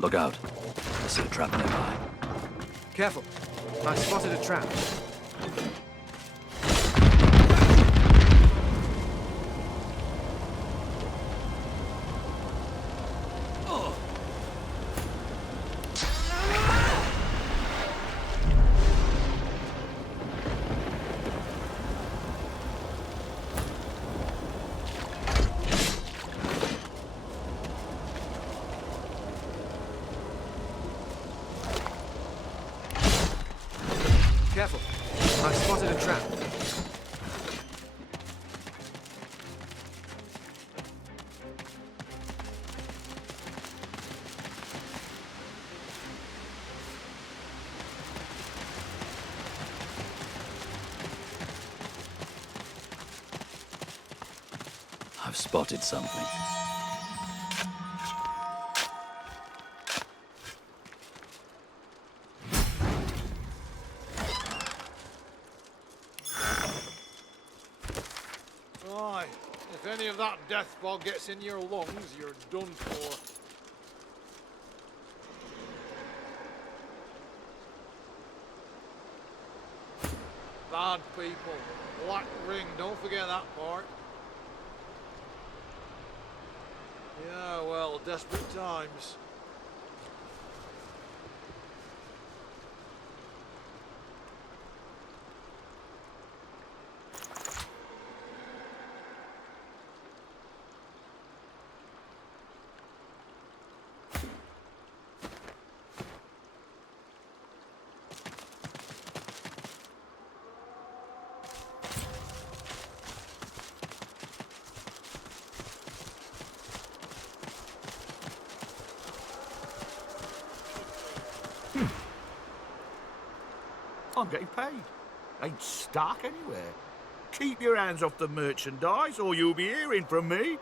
Look out. I see a trap nearby. Careful. I spotted a trap. Careful. I spotted a trap. I've spotted something. Aye, if any of that death fog gets in your lungs, you're done for. Bad people. Black Ring, don't forget that part. Yeah, well, desperate times. I'm getting paid. Ain't stuck anywhere. Keep your hands off the merchandise or you'll be hearing from me.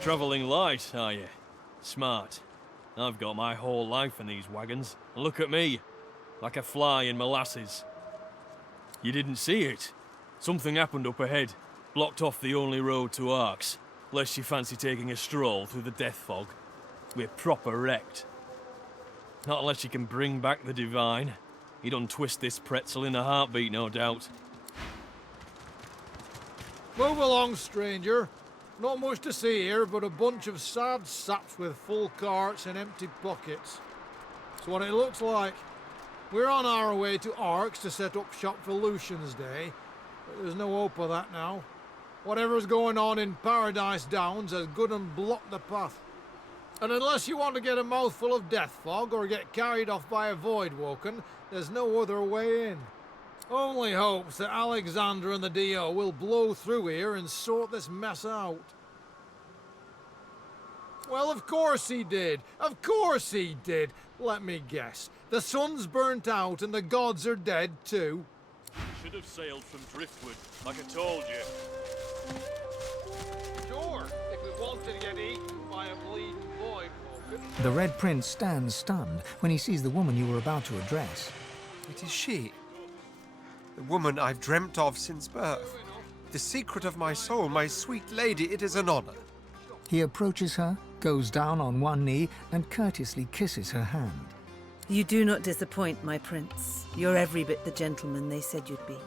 Travelling light, are you? Smart. I've got my whole life in these wagons. And look at me, like a fly in molasses. You didn't see it. Something happened up ahead. Blocked off the only road to Arks. Lest you fancy taking a stroll through the death fog. We're proper wrecked. Not unless you can bring back the Divine. He'd untwist this pretzel in a heartbeat, no doubt. Move along, stranger. Not much to see here, but a bunch of sad saps with full carts and empty pockets. That's what it looks like. We're on our way to Arks to set up shop for Lucian's Day, but there's no hope of that now. Whatever's going on in Paradise Downs has good and blocked the path. And unless you want to get a mouthful of death fog or get carried off by a void woken, there's no other way in. Only hopes that Alexander and the DO will blow through here and sort this mess out. Well, of course he did. Of course he did. Let me guess. The sun's burnt out and the gods are dead too. Should have sailed from Driftwood, like I told you. Sure, if we wanted to get eaten by a bleeding boy. The Red Prince stands stunned when he sees the woman you were about to address. It is she. The woman I've dreamt of since birth. The secret of my soul, my sweet lady, it is an honor. He approaches her, goes down on one knee, and courteously kisses her hand. You do not disappoint, my prince. You're every bit the gentleman they said you'd be.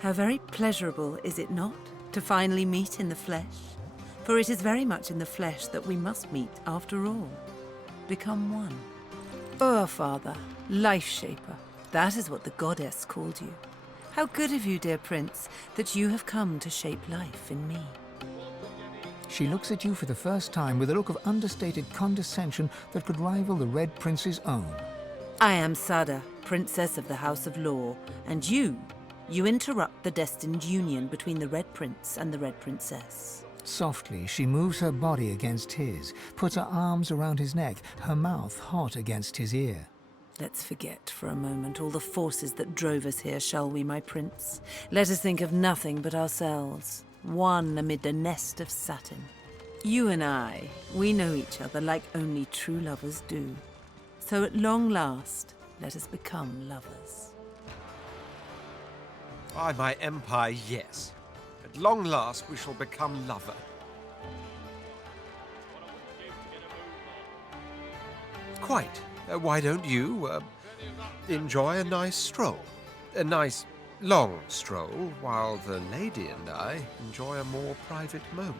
How very pleasurable, is it not, to finally meet in the flesh? For it is very much in the flesh that we must meet after all. Become one. Oh, Father, Life Shaper, that is what the goddess called you. How good of you, dear prince, that you have come to shape life in me. She looks at you for the first time with a look of understated condescension that could rival the Red Prince's own. I am Sada, Princess of the House of Law, and you interrupt the destined union between the Red Prince and the Red Princess. Softly, she moves her body against his, puts her arms around his neck, her mouth hot against his ear. Let's forget for a moment all the forces that drove us here, shall we, my prince? Let us think of nothing but ourselves, one amid a nest of satin. You and I, we know each other like only true lovers do. So at long last, let us become lovers. By my empire, yes. At long last, we shall become lover. Quite. Why don't you, enjoy a nice stroll? A nice, long stroll, while the lady and I enjoy a more private moment.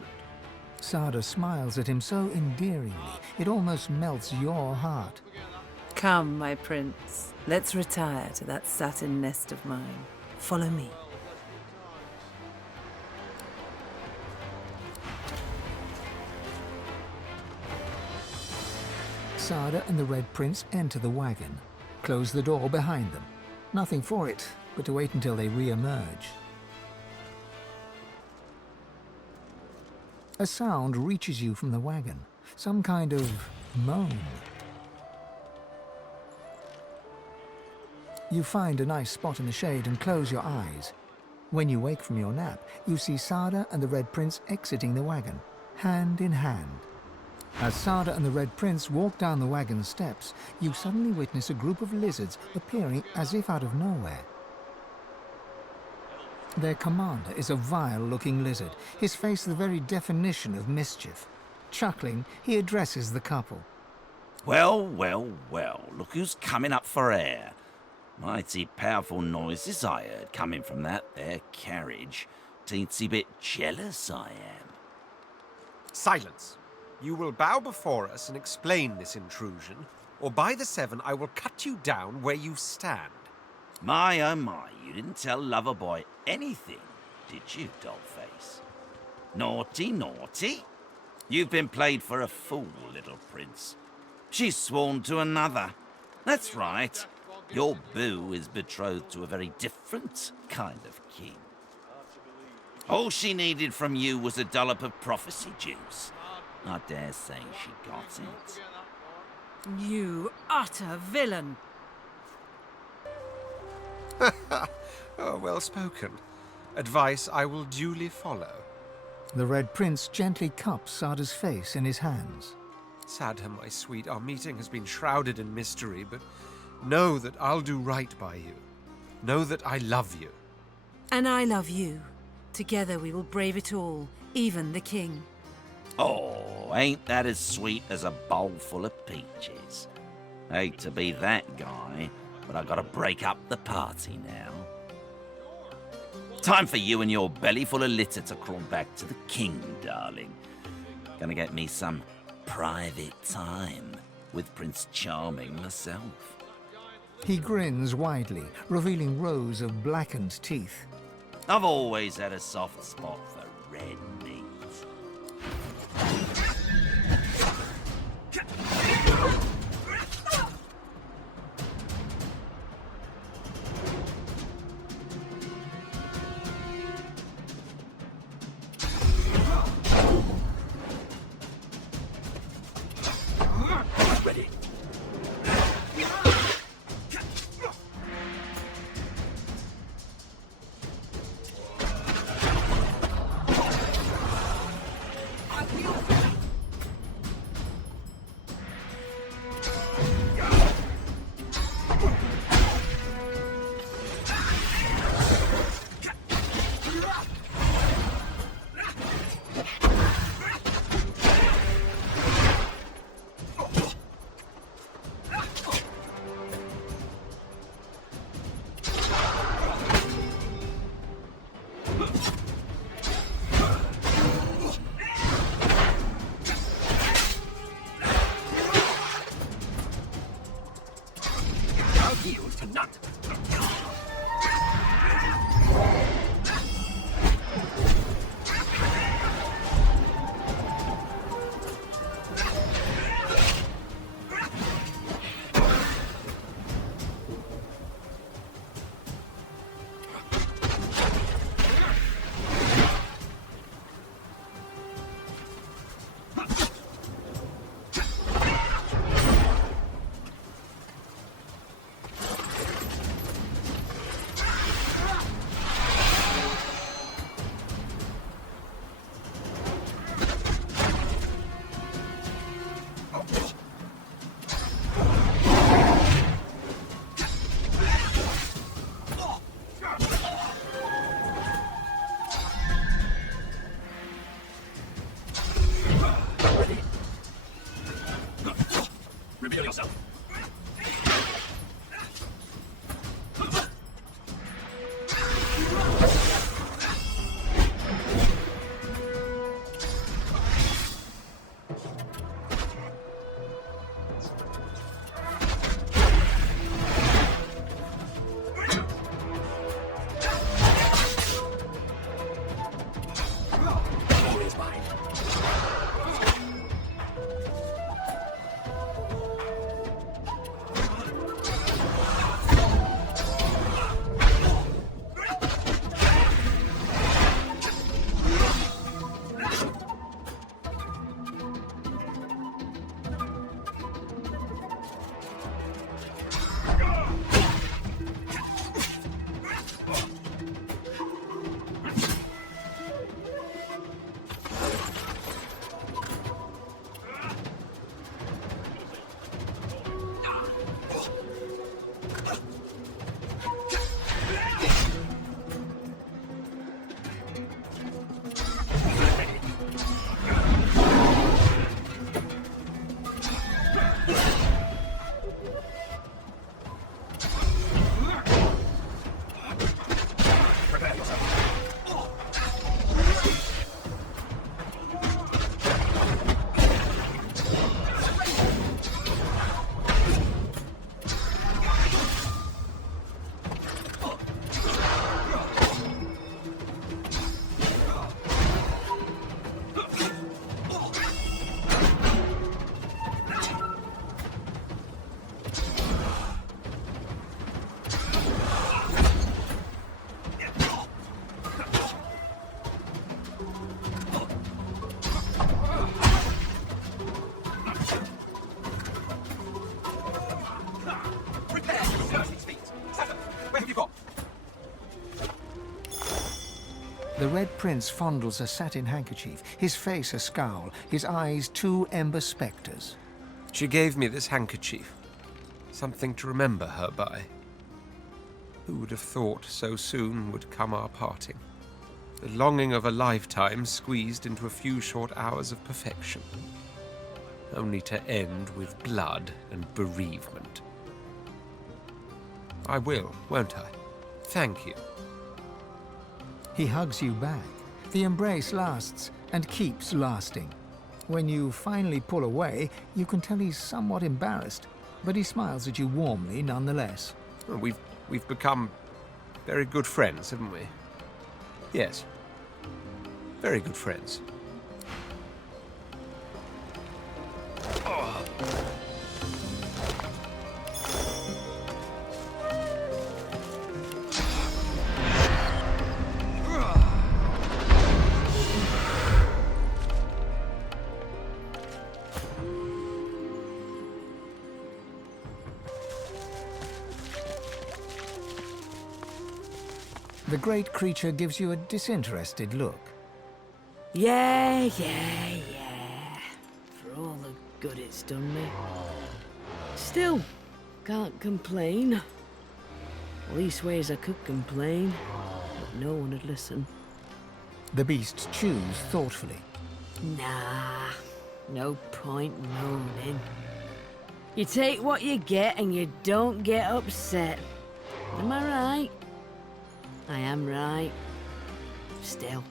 Sada smiles at him so endearingly, it almost melts your heart. Come, my prince. Let's retire to that satin nest of mine. Follow me. Sada and the Red Prince enter the wagon, close the door behind them. Nothing for it but to wait until they re-emerge. A sound reaches you from the wagon, some kind of moan. You find a nice spot in the shade and close your eyes. When you wake from your nap, you see Sada and the Red Prince exiting the wagon, hand in hand. As Sada and the Red Prince walk down the wagon steps, you suddenly witness a group of lizards appearing as if out of nowhere. Their commander is a vile-looking lizard, his face the very definition of mischief. Chuckling, he addresses the couple. Well, well, well, look who's coming up for air. Mighty powerful noises I heard coming from that there carriage. Teensy bit jealous I am. Silence. You will bow before us and explain this intrusion, or by the seven I will cut you down where you stand. My, oh my, you didn't tell Loverboy anything, did you, Dollface? Naughty, naughty. You've been played for a fool, little prince. She's sworn to another. That's right. Your boo is betrothed to a very different kind of king. All she needed from you was a dollop of prophecy juice. I dare say she got it. You utter villain! Oh, well spoken. Advice I will duly follow. The Red Prince gently cups Sada's face in his hands. Sada, my sweet, our meeting has been shrouded in mystery, but know that I'll do right by you. Know that I love you. And I love you. Together we will brave it all, even the king. Oh, ain't that as sweet as a bowl full of peaches? Hate to be that guy, but I gotta break up the party now. Time for you and your belly full of litter to crawl back to the king, darling. Gonna get me some private time with Prince Charming myself. He grins widely, revealing rows of blackened teeth. I've always had a soft spot for red meat. The Red Prince fondles a satin handkerchief, his face a scowl, his eyes two ember spectres. She gave me this handkerchief. Something to remember her by. Who would have thought so soon would come our parting? The longing of a lifetime squeezed into a few short hours of perfection. Only to end with blood and bereavement. I will, won't I? Thank you. He hugs you back. The embrace lasts and keeps lasting. When you finally pull away, you can tell he's somewhat embarrassed, but he smiles at you warmly nonetheless. Well, we've become very good friends, haven't we? Yes. Very good friends. The great creature gives you a disinterested look. Yeah. For all the good it's done me. Still, can't complain. Leastways I could complain, but no one would listen. The beast chews thoughtfully. Nah, no point moaning. You take what you get and you don't get upset. Am I right? I am right. Still,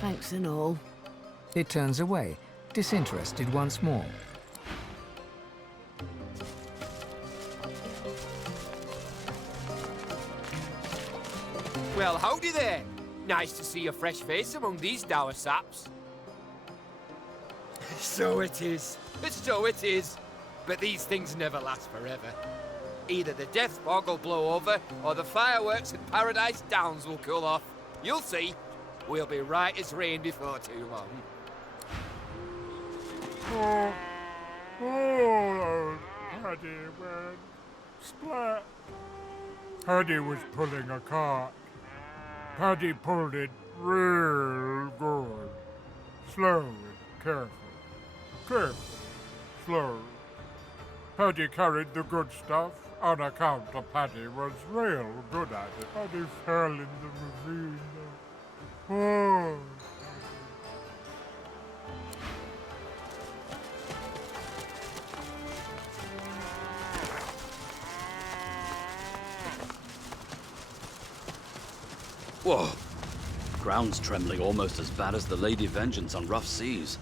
thanks and all. It turns away, disinterested once more. Well, howdy there. Nice to see a fresh face among these dour saps. So it is. So it is. But these things never last forever. Either the death fog will blow over, or the fireworks at Paradise Downs will cool off. You'll see. We'll be right as rain before too long. Oh, Paddy went splat. Paddy was pulling a cart. Paddy pulled it real good. Slow and careful. Careful, slow. Paddy carried the good stuff on account of Paddy was real good at it. Paddy fell in the ravine. Oh. Whoa! Ground's trembling almost as bad as the Lady Vengeance on rough seas.